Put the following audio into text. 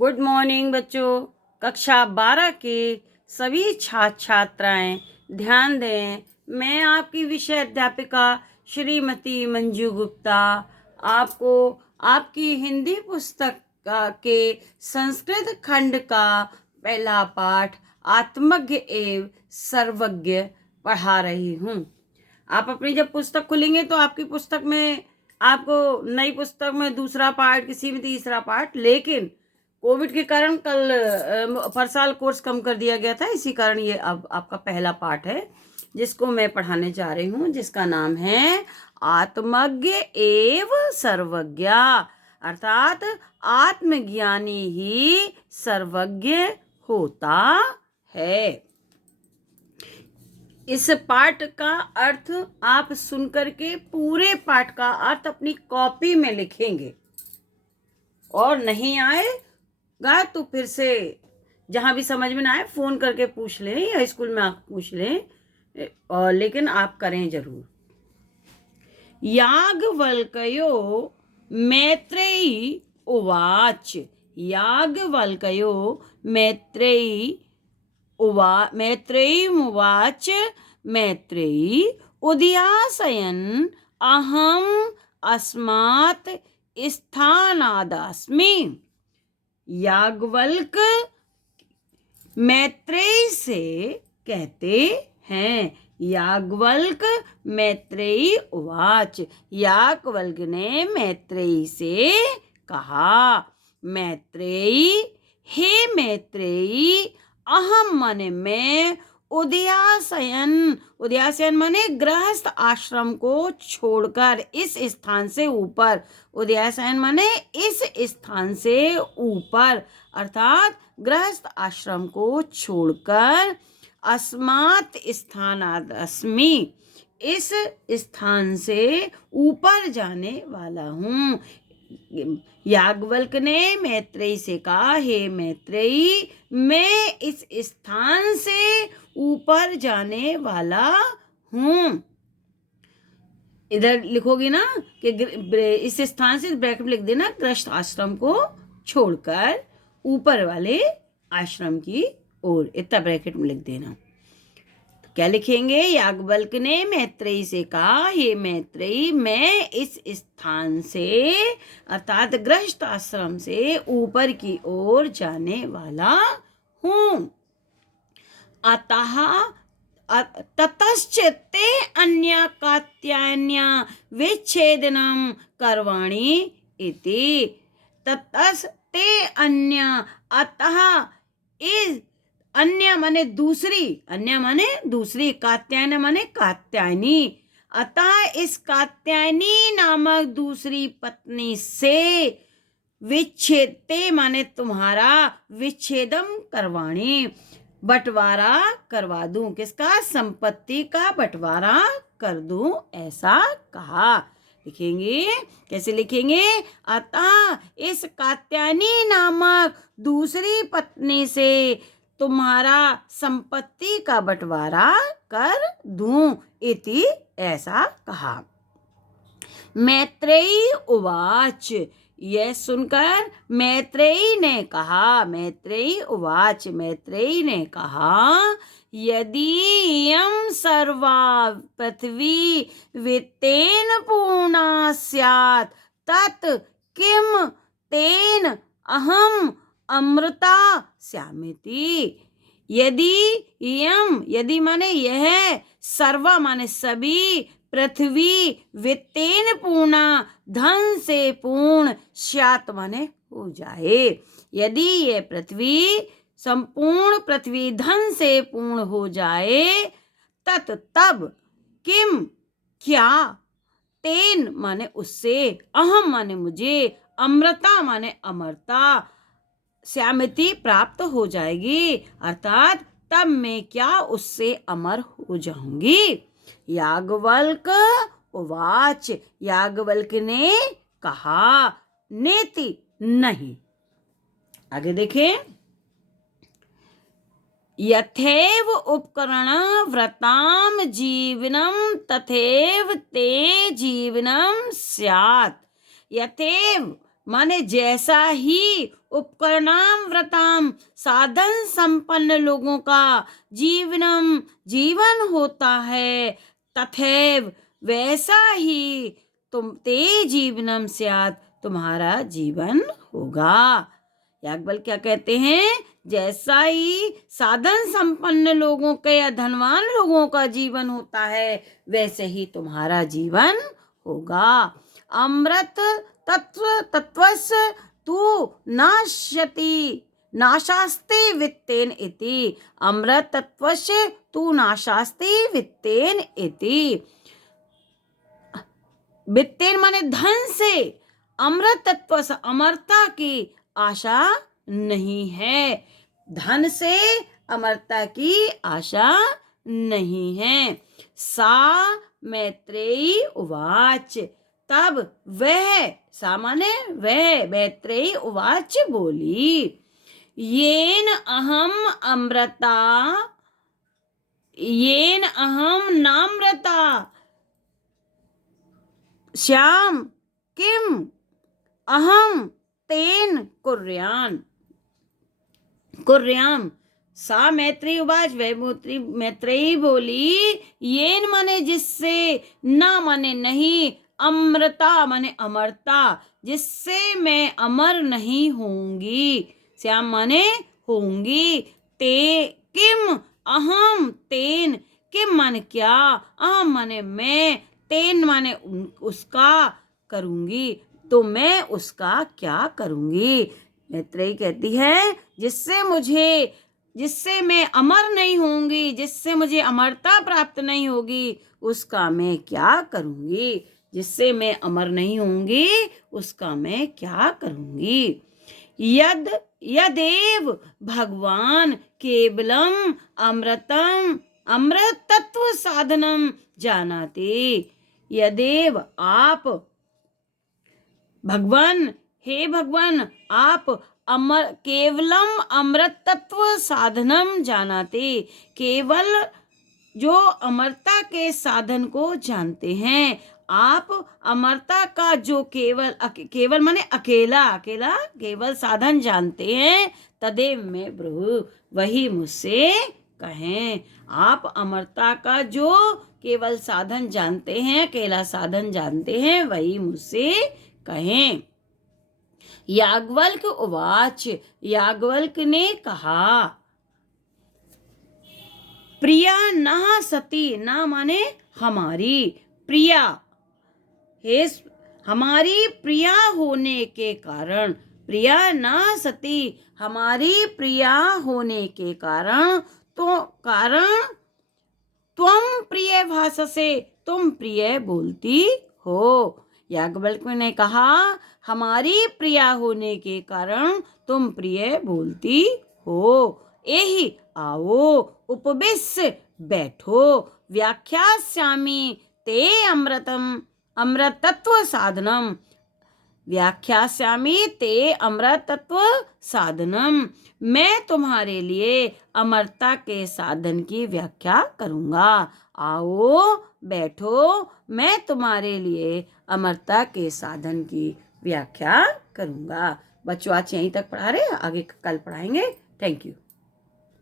Good morning बच्चों। कक्षा 12 के सभी छात्र छात्राएं ध्यान दें। मैं आपकी विषय अध्यापिका श्रीमती मंजू गुप्ता आपको आपकी हिंदी पुस्तक के संस्कृत खंड का पहला पाठ आत्मज्ञ एवं सर्वज्ञ पढ़ा रही हूँ। आप अपनी जब पुस्तक खुलेंगे तो आपकी पुस्तक में आपको नई पुस्तक में दूसरा पार्ट, किसी में तीसरा पार्ट, लेकिन कोविड के कारण कल हर साल कोर्स कम कर दिया गया था, इसी कारण ये अब आपका पहला पाठ है जिसको मैं पढ़ाने जा रही हूँ, जिसका नाम है आत्मज्ञ एव सर्वज्ञा, अर्थात आत्मज्ञानी ही सर्वज्ञ होता है। इस पाठ का अर्थ आप सुनकर के पूरे पाठ का अर्थ अपनी कॉपी में लिखेंगे और नहीं आएगा तो फिर से जहां भी समझ में ना आए फोन करके पूछ लें या स्कूल में आप पूछ लें, और लेकिन आप करें जरूर। याज्ञवल्क्यो मैत्रेयी उवाच, याज्ञवल्क्यो मैत्रेयी मैत्रेयीमुवाच, मैत्रेयी उदयासयन् अहम् अस्मात् स्थानादस्मि। याज्ञवल्क मैत्रेयी से कहते हैं, याज्ञवल्क मैत्रेयी उवाच, याज्ञवल्क ने मैत्रेयी से कहा, मैत्रेयी, हे मैत्रेयी, अहम माने मैं, उदयासयन, उदयासयन माने गृहस्थ आश्रम को छोड़कर इस स्थान से ऊपर, उदयासयन माने इस स्थान से ऊपर, अर्थात गृहस्थ आश्रम को छोड़कर, अस्मात् स्थानात् अस्मि, इस स्थान से ऊपर जाने वाला हूँ। याज्ञवल्क ने मैत्रेयी से कहा, हे मैत्रेयी, मैं इस स्थान से ऊपर जाने वाला हूँ। इधर लिखोगी ना कि इस स्थान से ब्रैकेट में लिख देना, गृहस्थ आश्रम को छोड़कर ऊपर वाले आश्रम की ओर, इतना ब्रैकेट में लिख देना। तो क्या लिखेंगे? याज्ञवल्क ने मैत्रेयी से कहा, हे मैत्रेयी, मैं इस स्थान से अर्थात गृहस्थ आश्रम से ऊपर की ओर जाने वाला हूँ। अतः ततश्च ते अन्या कात्यायन्या विच्छेदनम करवाणि इति। ततस् ते अन्य, अतः इस, अन्य माने दूसरी, अन्य माने दूसरी, कात्यायन माने कात्यायनी, अतः इस कात्यायनी नामक दूसरी पत्नी से विच्छेदते माने तुम्हारा, विच्छेदम करवाणी, बंटवारा करवा दूं, किसका? संपत्ति का बंटवारा कर दूं, ऐसा कहा। लिखेंगे, कैसे लिखेंगे? अतः इस कात्यायनी नामक दूसरी पत्नी से तुम्हारा संपत्ति का बंटवारा कर दूं, इति, ऐसा कहा। मैत्रेयी उवाच, यह सुनकर मैत्रेयी ने कहा, मैत्रेयी उवाच, मैत्रेयी ने कहा, यदि यं सर्वा पृथ्वी वित्तेन पूर्णा स्यात् तत् किम तेन अहम अमृता स्यामिति। यदि यम, यदि माने यह, सर्वा माने सभी, पृथ्वी वित्तेन पूर्णा धन से पूर्ण, स्यात् माने हो जाए, यदि ये पृथ्वी, संपूर्ण पृथ्वी धन से पूर्ण हो जाए, तत् तब, किम क्या, तेन माने उससे, अहम माने मुझे, अमृता माने अमरता, श्यामिति प्राप्त हो जाएगी, अर्थात तब मैं क्या, उससे अमर हो जाऊंगी। याज्ञवल्क उवाच, याज्ञवल्क ने कहा, नेति नहीं। आगे देखें, यथैव उपकरण व्रताम जीवनम तथैव ते जीवनम स्यात्। यथैव माने जैसा ही उपकरणाम व्रताम साधन संपन्न लोगों का जीवन होता है, तथैव वैसा ही तुम ते जीवनम स्यात् तुम्हारा जीवन होगा। याज्ञवल्क्य क्या कहते हैं? जैसा ही साधन संपन्न लोगों के या धनवान लोगों का जीवन होता है, वैसे ही तुम्हारा जीवन होगा। अमृत तत्वस्य तु नाश्यति नाशास्ते वित्तेन इति। अमृत तत्वस्य तु नाशास्ते वित्तेन इति। वित्तेन माने धन से, अमृत तत्व से अमरता की आशा नहीं है। धन से अमरता की आशा नहीं है। सा मैत्रेयी उवाच, तब वह, सा माने वह, मैत्रेयी उवाच बोली, येन अहम अमृता येन अहम नामृता श्याम किम अहम तेन कुर्याम। सा मैत्रेयी उवाच, वह मैत्रेयी बोली, येन माने जिससे, ना माने नहीं, अमृता माने अमरता, जिससे मैं अमर नहीं होंगी, श्याम माने होंगी, ते किम अहम तेन, किम माने क्या, अहम माने मैं, तेन माने उसका करूंगी, तो मैं उसका क्या करूंगी। मैत्रेयी कहती है, जिससे मैं अमर नहीं होंगी, जिससे मुझे अमरता प्राप्त नहीं होगी, उसका मैं क्या करूंगी। जिससे मैं अमर नहीं होंगी, उसका मैं क्या करूंगी। यदेव भगवान केवलम अमृत तत्व साधनम जानाते। यदेव आप भगवान, हे भगवान, आप केवलम अमृत तत्व साधनम जानाते, केवल जो अमरता के साधन को जानते हैं। आप अमरता का जो केवल माने अकेला केवल साधन जानते हैं, तदेव में ब्रूहि, वही मुझसे कहें। आप अमरता का जो केवल साधन जानते हैं, अकेला साधन जानते हैं, वही मुझसे कहें। याज्ञवल्क्य उवाच, याज्ञवल्क्य ने कहा, प्रिया न सती, ना माने हमारी, प्रिया, हे हमारी प्रिया होने के कारण, प्रिया न सती, हमारी प्रिया होने के कारण, तुम प्रिय भाषसे, तुम प्रिय बोलती हो। याज्ञवल्क्य ने कहा, हमारी प्रिया होने के कारण तुम प्रिय बोलती हो। एहि आओ उपविश्य बैठो, व्याख्यास्यामि ते अमृत तत्व साधनम, व्याख्यास्यामि ते अमृत तत्व साधनम, मैं तुम्हारे लिए अमरता के साधन की व्याख्या करूँगा। आओ बैठो, मैं तुम्हारे लिए अमरता के साधन की व्याख्या करूँगा। बच्चों आज यहीं तक पढ़ा रहे हैं, आगे कल पढ़ाएंगे। Thank you.